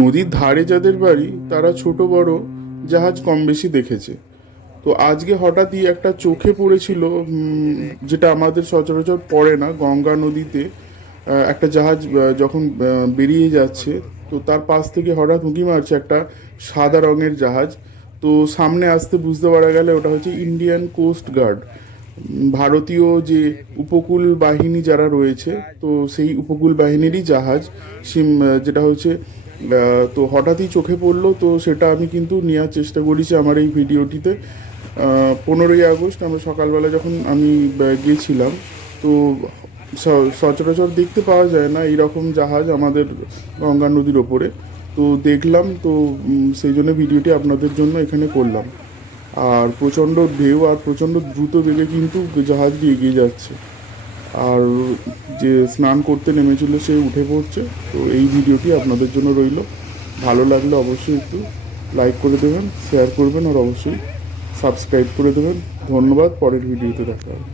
নদীর ধারে যাদের বাড়ি, তারা ছোট বড় জাহাজ কম বেশি দেখেছে। তো আজকে হঠাৎই একটা চোখে পড়েছিল যেটা আমাদের সচরাচর পড়ে না, গঙ্গা নদীতে একটা জাহাজ যখন বেরিয়ে যাচ্ছে, তো তার পাশ থেকে হঠাৎ উঁকি মারছে একটা সাদা রঙের জাহাজ। তো সামনে আসতে বুঝতে পারা গেলে, ওটা হচ্ছে ইন্ডিয়ান কোস্ট গার্ড। ভারতীয় যে উপকূল বাহিনী যারা রয়েছে, তো সেই উপকূল বাহিনীরই জাহাজ। সিম, যেটা হচ্ছে তো হঠাৎই চোখে পড়ল, তো সেটা আমি কিন্তু নেওয়ার চেষ্টা করেছি আমার এই ভিডিওটিতে। পনেরোই আগস্ট, আমরা সকালবেলা যখন আমি গিয়েছিলাম তো সচরাচর দেখতে পাওয়া যায় না এইরকম জাহাজ আমাদের গঙ্গা নদীর ওপরে। তো দেখলাম, তো সেই জন্য ভিডিওটি আপনাদের জন্য এখানে করলাম। আর প্রচণ্ড ঢেউ আর প্রচণ্ড দ্রুত বেগে কিন্তু জাহাজ দিয়ে এগিয়ে যাচ্ছে। আর যে স্নান করতে নেমেছিল সে উঠে পড়ছে। তো এই ভিডিওটি আপনাদের জন্য রইল। ভালো লাগলে অবশ্যই একটু লাইক করে দেবেন, শেয়ার করবেন আর অবশ্যই সাবস্ক্রাইব করে দেবেন। ধন্যবাদ, পরের ভিডিওতে দেখা হবে।